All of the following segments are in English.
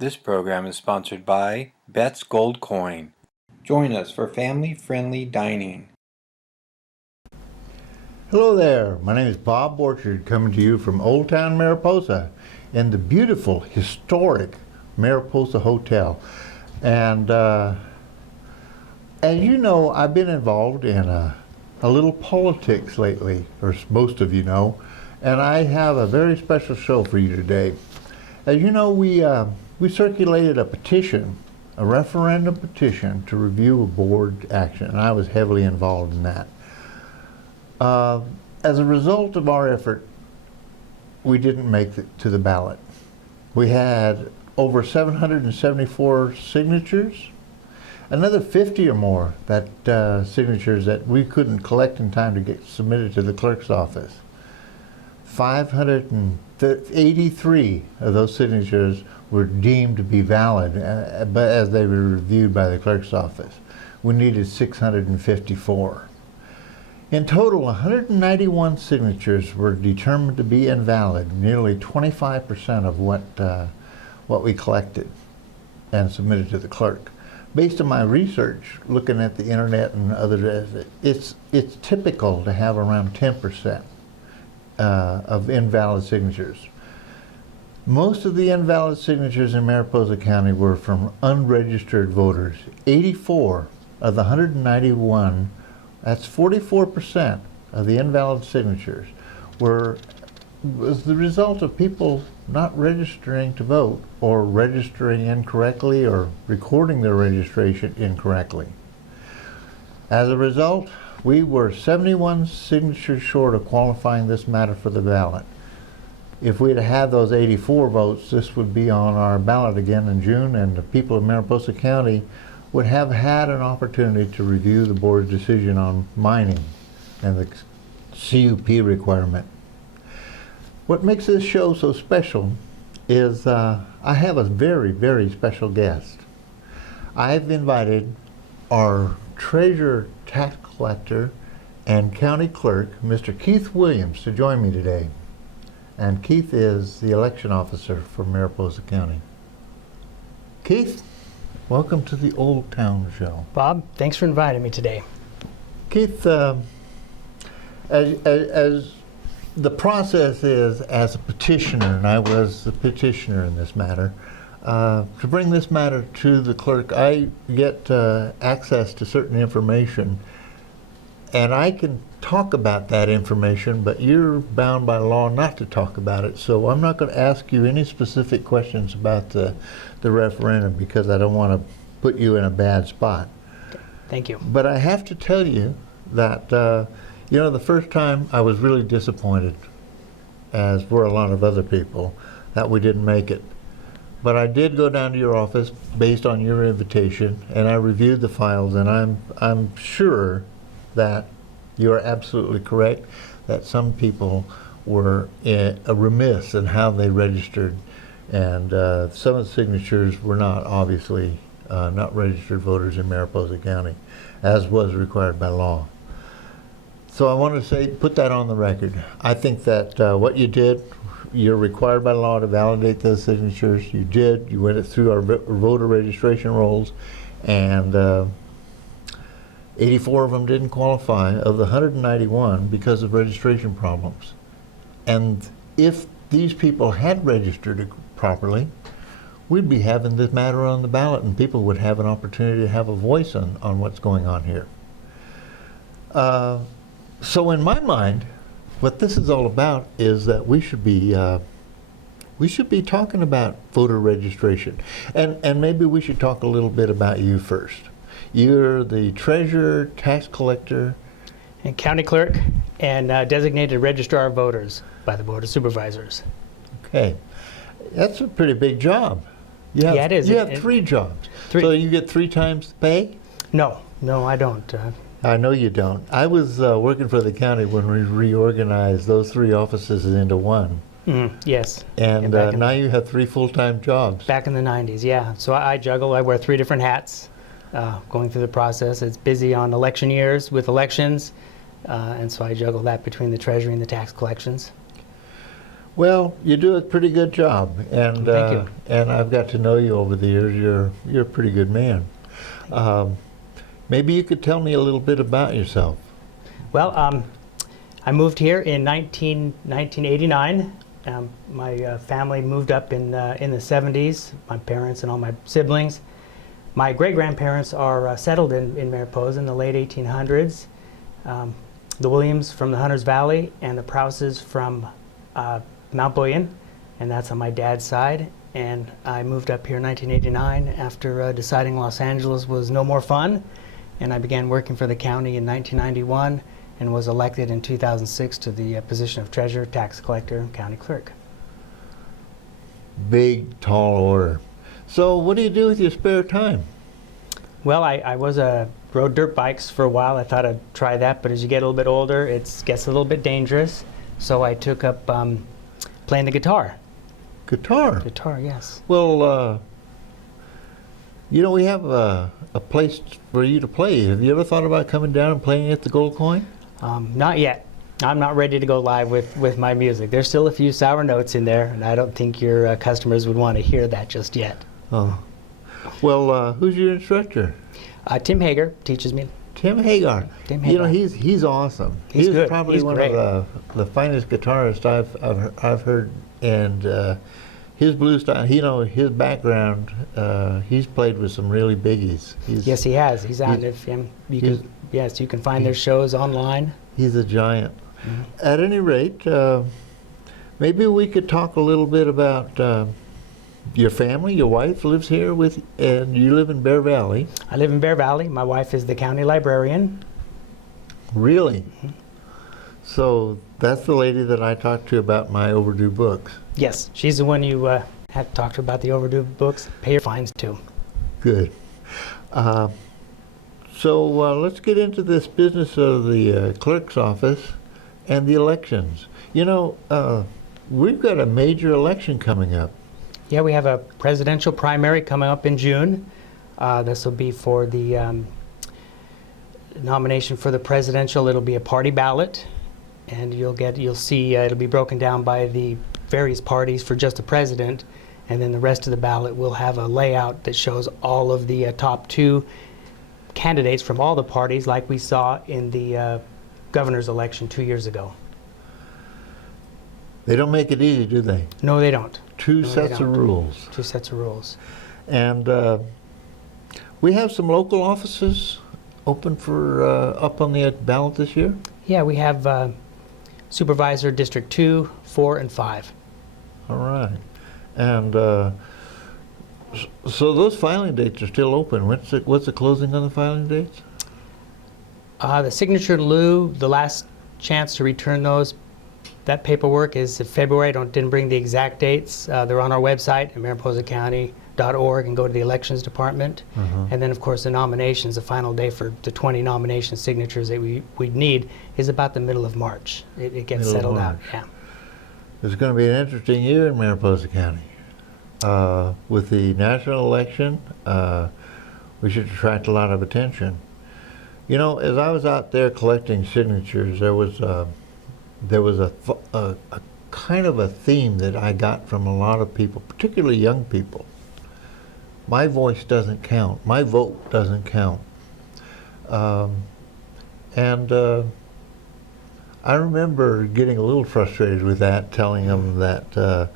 This program is sponsored by Bet's Gold Coin. Join us for family-friendly dining. Hello there, my name is Bob Orchard, coming to you from Old Town Mariposa in the beautiful, historic Mariposa Hotel. And as you know, I've been involved in a little politics lately, or most of you know, and I have a very special show for you today. As you know, we circulated a petition, a referendum petition to review a board action, and I was heavily involved in that. As a result of our effort, we didn't make it to the ballot. We had over 774 signatures, another 50 or more signatures that we couldn't collect in time to get submitted to the clerk's office. 583 of those signatures were deemed to be valid, but as they were reviewed by the clerk's office. We needed 654. In total, 191 signatures were determined to be invalid, nearly 25% of what we collected and submitted to the clerk. Based on my research, looking at the internet and other, it's typical to have around 10% of invalid signatures. Most of the invalid signatures in Mariposa County were from unregistered voters. 84 of the 191, that's 44% of the invalid signatures, was the result of people not registering to vote, or registering incorrectly, or recording their registration incorrectly. As a result, we were 71 signatures short of qualifying this matter for the ballot. If we'd had those 84 votes, this would be on our ballot again in June, and the people of Mariposa County would have had an opportunity to review the board's decision on mining and the CUP requirement. What makes this show so special is I have a very, very special guest. I've invited our treasurer, tax collector, and county clerk, Mr. Kieth Williams, to join me today. And Kieth is the election officer for Mariposa County. Kieth, welcome to the Old Town Show. Bob, thanks for inviting me today. Kieth, as the process is, as a petitioner, and I was the petitioner in this matter, to bring this matter to the clerk, I get access to certain information, and I can talk about that information, but you're bound by law not to talk about it. So I'm not going to ask you any specific questions about the referendum, because I don't want to put you in a bad spot. Thank you. But I have to tell you that, the first time I was really disappointed, as were a lot of other people, that we didn't make it. But I did go down to your office based on your invitation, and I reviewed the files, and I'm sure that you are absolutely correct that some people were remiss in how they registered, and some of the signatures were not, obviously, not registered voters in Mariposa County, as was required by law. So I want to put that on the record. I think that what you did, you're required by law to validate those signatures. You did. You went through our voter registration rolls, and 84 of them didn't qualify of the 191 because of registration problems. And if these people had registered properly, we'd be having this matter on the ballot, and people would have an opportunity to have a voice on what's going on here. So in my mind, what this is all about is that we should be talking about voter registration, and maybe we should talk a little bit about you first. You're the treasurer, tax collector, And county clerk and designated registrar of voters by the Board of Supervisors. Okay, that's a pretty big job. Yeah, it is. You have 3 jobs. 3. So you get 3 times the pay? No, I don't. I know you don't. I was working for the county when we reorganized those 3 offices into one. Yes. And now you have 3 full-time jobs. Back in the 90s, yeah. So I juggle. I wear 3 different hats going through the process. It's busy on election years with elections, and so I juggle that between the Treasury and the tax collections. Well, you do a pretty good job, and Thank you. and I've got to know you over the years. You're a pretty good man. Maybe you could tell me a little bit about yourself. Well, I moved here in 1989. My family moved up in the 70s, my parents and all my siblings. My great-grandparents are settled in Mariposa in the late 1800s. The Williams from the Hunters Valley and the Prouses from Mount Bullion, and that's on my dad's side. And I moved up here in 1989 after deciding Los Angeles was no more fun, and I began working for the county in 1991 and was elected in 2006 to the position of Treasurer, Tax Collector, and County Clerk. Big, tall order. So what do you do with your spare time? Well, I rode dirt bikes for a while. I thought I'd try that, but as you get a little bit older, it gets a little bit dangerous. So I took up playing the guitar. Guitar? Guitar, yes. Well, we have a place for you to play. Have you ever thought about coming down and playing at the Gold Coin? Not yet. I'm not ready to go live with my music. There's still a few sour notes in there, and I don't think your customers would want to hear that just yet. Oh. Well, who's your instructor? Tim Hager teaches me. Tim Hagar. Tim Hagar. He's awesome. He's good. Probably He's one great. of the finest guitarists I've heard, and his blues style. His background. He's played with some really biggies. Yes, he has. He's out. You can find their shows online. He's a giant. Mm-hmm. At any rate, maybe we could talk a little bit about your family. Your wife lives here and you live in Bear Valley. I live in Bear Valley. My wife is the county librarian. Really? Mm-hmm. So that's the lady that I talked to about my overdue books. Yes, she's the one you had to talk to about the overdue books. Pay your fines too. Good. So let's get into this business of the clerk's office and the elections. We've got a major election coming up. Yeah, we have a presidential primary coming up in June. This will be for the nomination for the presidential. It'll be a party ballot, and you'll see it'll be broken down by the various parties for just the president, and then the rest of the ballot will have a layout that shows all of the top two candidates from all the parties, like we saw in the governor's election 2 years ago. They don't make it easy, do they? No, they don't. Two sets of rules. Two sets of rules. And we have some local offices open for up on the ballot this year? Yeah, we have Supervisor District 2, 4, and 5. All right. And so those filing dates are still open. What's the closing on the filing dates? The signature in lieu, the last chance to return that paperwork is in February. Didn't bring the exact dates. They're on our website at mariposacounty.org, and go to the elections department. And then, of course, the nominations, the final day for the 20 nomination signatures that we'd need is about the middle of March. It gets settled out. Yeah. It's going to be an interesting year in Mariposa County. With the national election, we should attract a lot of attention. As I was out there collecting signatures, there was a kind of a theme that I got from a lot of people, particularly young people. My voice doesn't count. My vote doesn't count. I remember getting a little frustrated with that, telling them that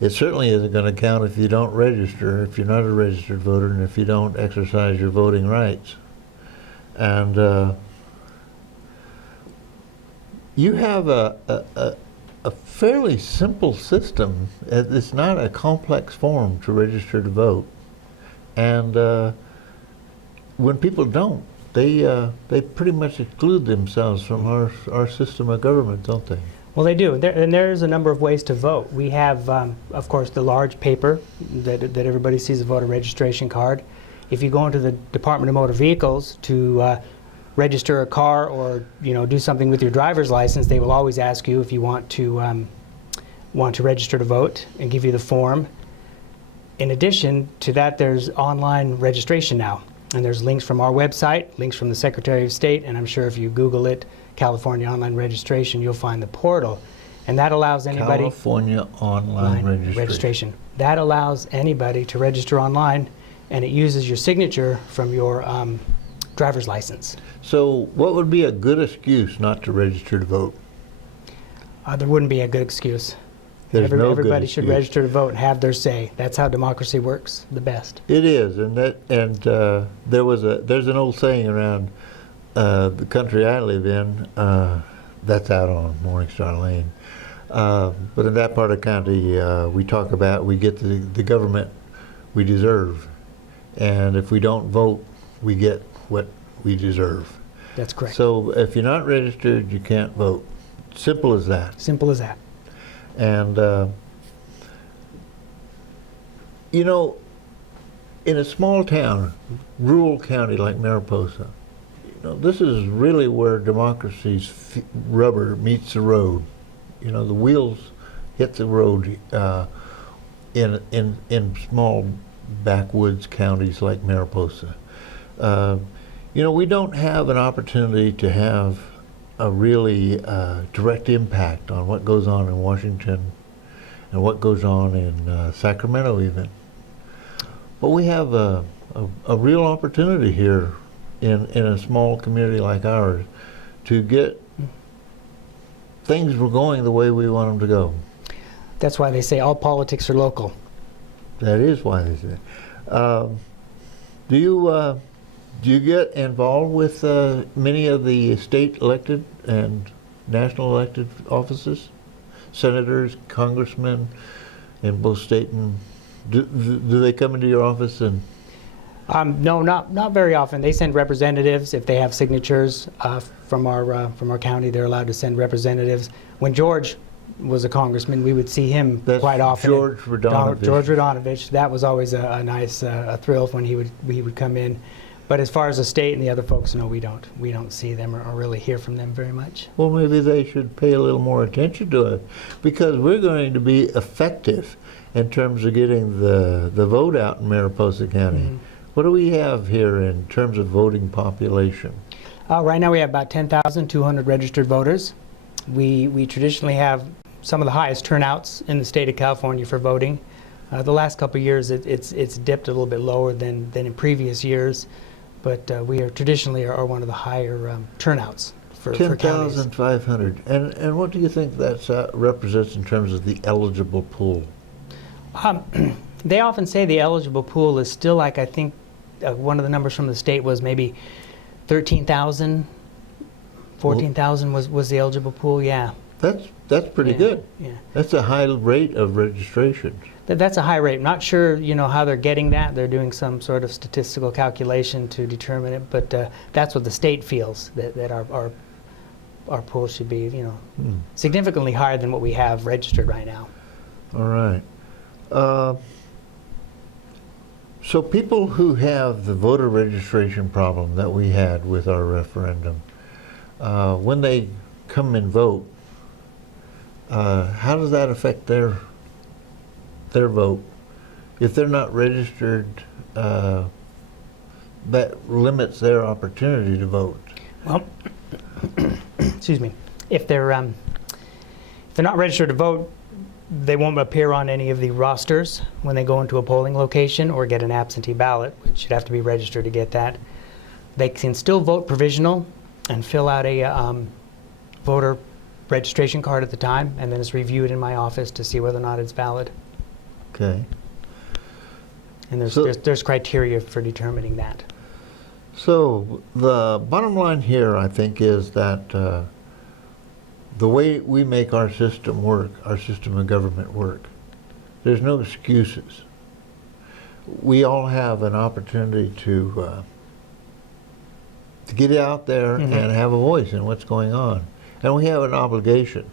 it certainly isn't going to count if you don't register, if you're not a registered voter, and if you don't exercise your voting rights. And you have a fairly simple system. It's not a complex form to register to vote. And when people don't, they pretty much exclude themselves from our system of government, don't they? Well, they do. And there's a number of ways to vote. We have, of course, the large paper that everybody sees, a voter registration card. If you go into the Department of Motor Vehicles to register a car or do something with your driver's license, they will always ask you if you want to register to vote and give you the form. In addition to that, there's online registration now, and there's links from our website, links from the Secretary of State, and I'm sure if you Google it, California online registration, you'll find the portal. And that allows anybody... California Online Registration. That allows anybody to register online, and it uses your signature from your driver's license. So what would be a good excuse not to register to vote? There wouldn't be a good excuse. There's no good Everybody should excuse. register to vote and have their say. That's how democracy works the best. It is, and there's an old saying around the country I live in. That's out on Morningstar Lane. But in that part of the county, we talk about we get the government we deserve, and if we don't vote, we get what we deserve. That's correct. So if you're not registered, you can't vote. Simple as that. Simple as that. And you know, in a small town, rural county like Mariposa, you know, this is really where democracy's rubber meets the road. You know, the wheels hit the road in small backwoods counties like Mariposa. You know, we don't have an opportunity to have a really direct impact on what goes on in Washington and what goes on in Sacramento even. But we have a real opportunity here in a small community like ours to get things going the way we want them to go. That's why they say all politics are local. That is why they say. Do you get involved with many of the state elected and national elected offices? Senators, congressmen in both state and... Do they come into your office and... No, not very often. They send representatives if they have signatures from our county. They're allowed to send representatives. When George was a congressman, we would see him quite often. George Radonovich. George Radonovich. That was always a nice thrill when he would come in. But as far as the state and the other folks, no, we don't see them or really hear from them very much. Well, maybe they should pay a little more attention to it, because we're going to be effective in terms of getting the vote out in Mariposa County. Mm-hmm. What do we have here in terms of voting population? Right now we have about 10,200 registered voters. We traditionally have some of the highest turnouts in the state of California for voting. The last couple of years it's dipped a little bit lower than in previous years, but we are traditionally one of the higher turnouts for counties. 10,500. And what do you think that represents in terms of the eligible pool? They often say the eligible pool is still, like, I think one of the numbers from the state was maybe 13,000, 14,000 was the eligible pool. Yeah. That's pretty good. Yeah. That's a high rate of registration. That's a high rate. I'm not sure, how they're getting that. They're doing some sort of statistical calculation to determine it, but that's what the state feels, that our pool should be, significantly higher than what we have registered right now. All right. So people who have the voter registration problem that we had with our referendum, when they come and vote, how does that affect their vote? If they're not registered, that limits their opportunity to vote. Well, excuse me. If they're not registered to vote, they won't appear on any of the rosters when they go into a polling location or get an absentee ballot, which you'd have to be registered to get that. They can still vote provisional and fill out a voter registration card at the time, and then it's reviewed in my office to see whether or not it's valid. Okay. And there's criteria for determining that. So the bottom line here, I think, is that the way we make our system work, our system of government work, there's no excuses. We all have an opportunity to get out there and have a voice in what's going on. And we have an obligation.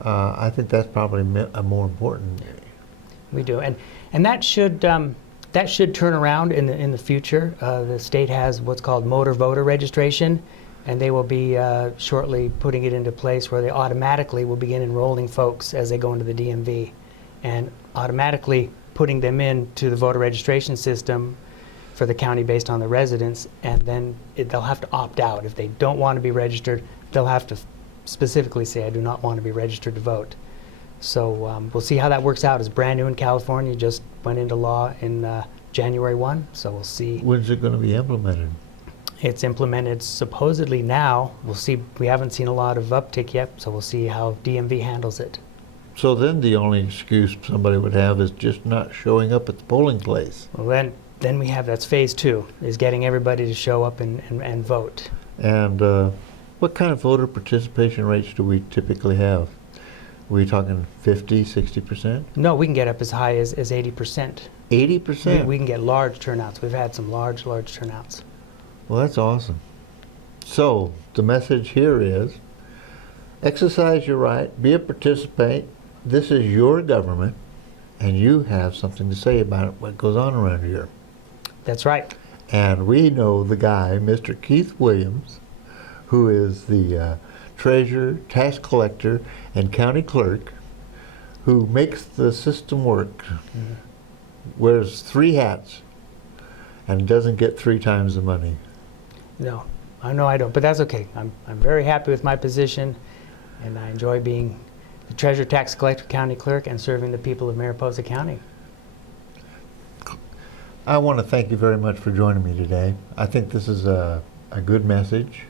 I think that's probably more important. We do, and that should turn around in the future. The state has what's called motor voter registration, and they will be shortly putting it into place where they automatically will begin enrolling folks as they go into the DMV, and automatically putting them into the voter registration system for the county based on the residence, and then they'll have to opt out. If they don't want to be registered, they'll have to specifically say I do not want to be registered to vote. So we'll see how that works out. It's brand new in California, just went into law in January 1, so we'll see. When's it going to be implemented? It's implemented supposedly now. We'll see. We haven't seen a lot of uptick yet, so we'll see how DMV handles it. So then the only excuse somebody would have is just not showing up at the polling place. Well, then we have, that's phase 2, is getting everybody to show up and vote. And what kind of voter participation rates do we typically have? Are we talking 50, 60%? No, we can get up as high as 80%. 80%? We can get large turnouts. We've had some large turnouts. Well, that's awesome. So the message here is exercise your right, be a participant. This is your government, and you have something to say about it, what goes on around here. That's right. And we know the guy, Mr. Kieth Williams, who is the treasurer, tax collector, and county clerk, who makes the system work, wears 3 hats, and doesn't get 3 times the money. No, I know I don't, but that's okay. I'm very happy with my position, and I enjoy being the treasurer, tax collector, county clerk, and serving the people of Mariposa County. I want to thank you very much for joining me today. I think this is a good message.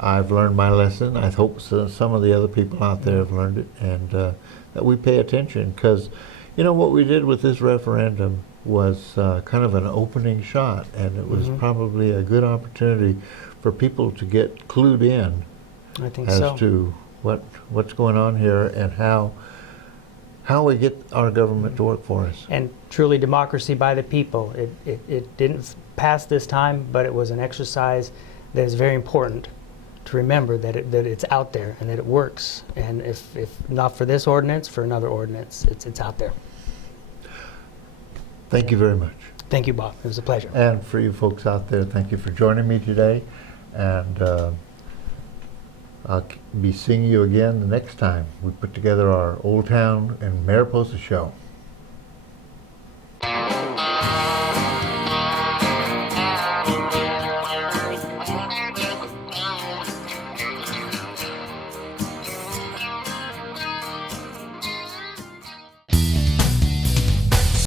I've learned my lesson. I hope some of the other people out there have learned it, and that we pay attention, because you know what we did with this referendum was kind of an opening shot, and it was probably a good opportunity for people to get clued in I think as so. to what's going on here and how we get our government to work for us. And truly democracy by the people. It didn't pass this time, but it was an exercise that is very important to remember that it's out there and that it works. And if not for this ordinance, for another ordinance, it's out there. Thank you very much. Thank you, Bob. It was a pleasure. And for you folks out there, thank you for joining me today. And I'll be seeing you again the next time we put together our Old Town and Mariposa show.